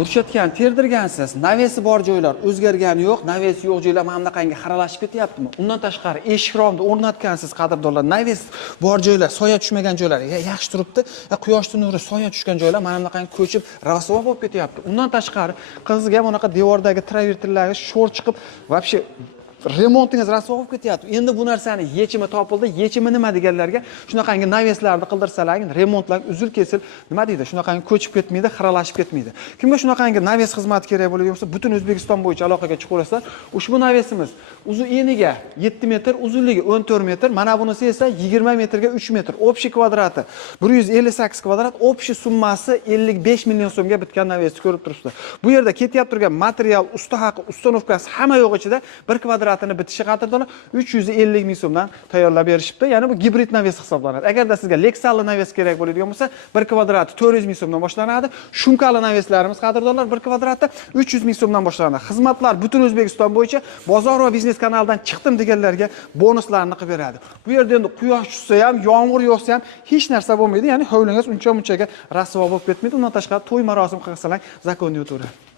Ko'rsatgan, terdirgansiz. Navesi bor joylar o'zgargani yo'q, navesi yo'q joylar mana bunaqangi xaralashib ketyaptimi? Undan tashqari eshik romni o'rnatgansiz, qadrdonlar. Naves bor joylar, soya tushmagan joylar yaxshi turibdi. Quyoshning nuri soya tushgan joylar mana bunaqangi ko'chib, rasvo bo'lib ketyapti. Undan tashqari qizga bunaqa devordagi travertirlarga sho'r chiqib, вообще remontingiz rasvo bo'lib ketyapti. Endi bu narsani yechimi topildi. Yechimi nima deganlarga shunaqangi naveslarni qildirsalar, remontlar uzil kesil nima deydi? Shunaqangi ko'chib ketmaydi, xiralashib ketmaydi. Kimga shunaqangi naves xizmati kerak bo'ladigan bo'lsa, butun O'zbekiston bo'yicha aloqaga chiqaverasizlar. Ushbu navesimiz eniga 7 metr, uzunligi 14 metr, mana bunisi esa 20 metrga 3 metr. Общий kvadrati 158 kvadrat, общий summasi 55 million so'mga bitgan navesni ko'rib turibsizlar. Bu yerda ketyapti turgan material, usta haqi, ustanovkasi hamma yo'q ichida 1 kvadratini bitishi qadrdonlar 350 ming so'mdan tayyorlab berishibdi. Ya'ni bu gibrid naves hisoblanadi. Agarda sizga leksalli naves kerak bo'ladigan bo'lsa, 1 kvadrati 400 ming so'mdan boshlanadi. Shumkali naveslarimiz qadrdonlar 1 kvadrati 300 ming so'mdan boshlanadi. Xizmatlar butun O'zbekiston bo'yicha bozor va biznes kanalidan chiqdim deganlarga bonuslarni qilib beradi. Bu yerda endi quyosh tushsa ham, yomg'ir yog'sa ham hech narsa bo'lmaydi. Ya'ni hovlingiz uncha-munchaga rasvo bo'lib ketmaydi. Undan tashqari to'y marosim qilsalar zakonni o'taveradi.